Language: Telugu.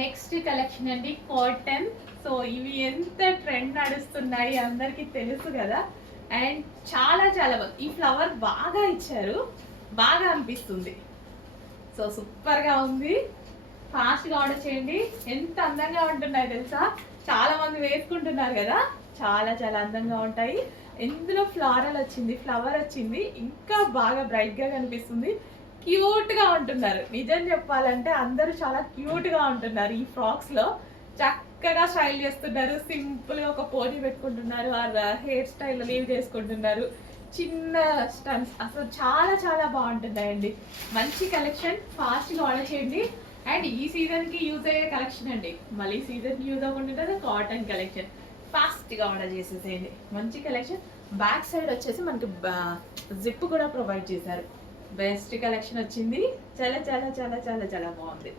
నెక్స్ట్ కలెక్షన్ అండి కాటన్. సో ఇవి ఎంత ట్రెండ్ నడుస్తున్నాయి అందరికీ తెలుసు కదా. అండ్ చాలా చాలా బాగా ఈ ఫ్లవర్ బాగా ఇచ్చారు, బాగా అనిపిస్తుంది. సో సూపర్గా ఉంది. ఫాస్ట్గా ఆర్డర్ చేయండి. ఎంత అందంగా ఉంటున్నాయి తెలుసా, చాలా మంది వేసుకుంటున్నారు కదా, చాలా చాలా అందంగా ఉంటాయి. ఇందులో ఫ్లారల్ వచ్చింది, ఫ్లవర్ వచ్చింది, ఇంకా బాగా బ్రైట్గా కనిపిస్తుంది. క్యూట్గా ఉంటున్నారు. నిజం చెప్పాలంటే అందరూ చాలా క్యూట్గా ఉంటున్నారు ఈ ఫ్రాక్స్లో. చక్కగా స్టైల్ చేస్తున్నారు, సింపుల్గా ఒక పోనీ పెట్టుకుంటున్నారు, హెయిర్ స్టైల్ లీవ్ చేసుకుంటున్నారు, చిన్న స్టన్స్. అసలు చాలా చాలా బాగుంటున్నాయండి. మంచి కలెక్షన్, ఫాస్ట్గా ఆర్డర్ చేయండి. అండ్ ఈ సీజన్కి యూజ్ అయ్యే కలెక్షన్ అండి. మళ్ళీ సీజన్కి యూజ్ అవ్వకుండా కాటన్ కలెక్షన్ ఫాస్ట్గా ఆర్డర్ చేసేసేయండి. మంచి కలెక్షన్. బ్యాక్ సైడ్ వచ్చేసి మనకి జిప్ కూడా ప్రొవైడ్ చేశారు. బెస్ట్ కలెక్షన్ వచ్చింది. చాలా చాలా చాలా చాలా చాలా బాగుంది.